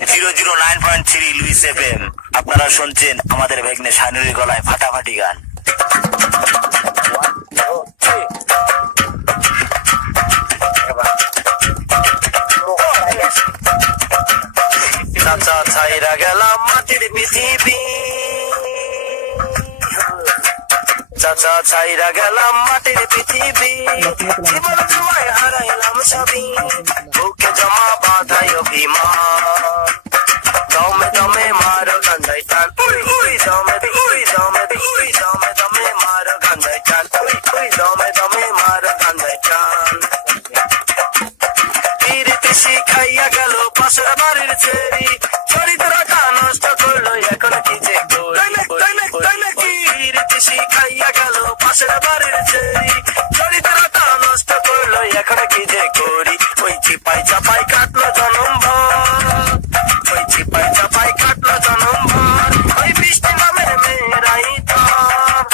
009.3 Luis FM. আপনারা শুনছেন আমাদের ভেগ্নে শানুরের গলায় ফাটাফাটি গান। চাচা ছাইরা গেলাম মাটির পৃথিবী, চাচা ছাইরা গেলাম মাটির পৃথিবী, জীবন জুয়ায় হারাইলাম সবই, বুকে জমা বাঁধাই অভিমান, দমে দমে মারো গান্ধাই টান, দমে দমে মারো গান্ধাই টান, দমে দমে মারো গান্ধাই টান। পিরিতি শিখাইয়া গেল পাশের বাড়ির ছেড়ি, চরিত্রটা নষ্ট করলো এখন কি যে পিরিতি শিখাইয়া গেল পাশের বাড়ির ছেড়ি, চরিত্রটা নষ্ট করলো এখন কি যে করি। ওই চিপাই চাপাই কাটলো জনম ভর, ওই চিপাই চাপাই কাটলো জনম ভর, ওই বৃষ্টি নামের মেয়েরাই তোর,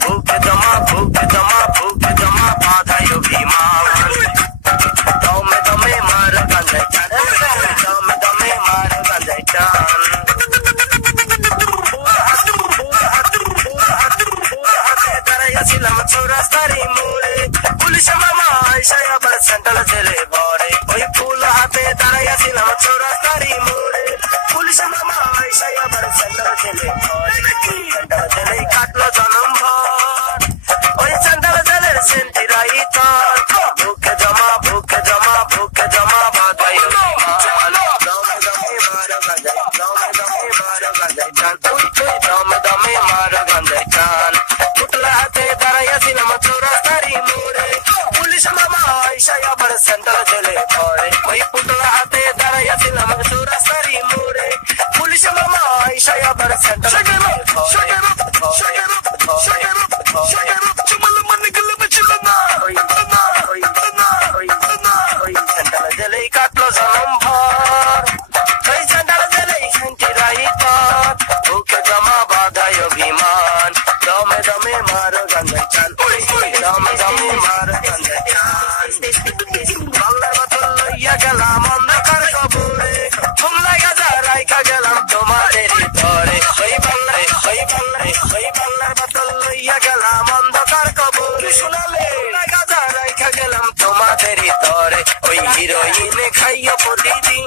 বুকে জমা বুকে জমা বুকে জমা বাঁধাই অভিমান, দমে দমে মারো গান্ধাই টান, দমে দমে মারো গান্ধাই টান। দাঁড়াইয়াছিলাম চৌরাস্তারি মোড়ে, পুলিশ মামা আইসাই আবার সেন্ট্রাল জেলে ভরে, ওই ফুল হাতে দাঁড়াইয়াছিলাম চৌরাস্তারি মোড়ে, পুলিশ মামা আইসাই আবার সেন্ট্রাল জেলে ভরে, সেন্ট্রাল জেলেই কাটলো জনম ভর, ওই সেন্ট্রাল জেলের সেন্টিরাই তোর, বুকে জমা বুকে জমা বুকে জমা বাঁধাই অভিমান, দমে দমে মারো গান্ধাই, দমে দমে মারো গান্ধাই টান, দমে দমে মারো গান্ধাই টান। পুতলা হাতে দাঁড়াইয়াছিলাম চৌরাস্তারি মোড়ে, পুলিশ মামা আইসাই আবার সেন্ট্রাল জেলে ভরে, ওই পুতলা হাতে দাঁড়াইয়াছিলাম চৌরাস্তারি মোড়ে, পুলিশ মামা আইসাই আবার সেন্ট্রাল জেলে ভরে। সেন্ট্রাল জেলেই কাটলো জনম ভর, ওই সেন্ট্রাল জেলেই সেন্টিরাই তোর, বুকে জমা বাঁধাই অভিমান, দমে দমে মারো গান্ধাই টান, দমে দমে মারো গান্ধাই টান। বাংলার বোতল লইয়া গেলাম অন্ধকার কবরে, খুলনায় গাজা রাইখা গেলাম তোমাদের ভিতরে, ওই বাংলার বোতল লইয়া গেলাম অন্ধকার কবরে, শোনালে গাজা রাইখা গেলাম তোমাদের ভিতরে, ওই হিরোইনে খাইয়া প্রতিদিন,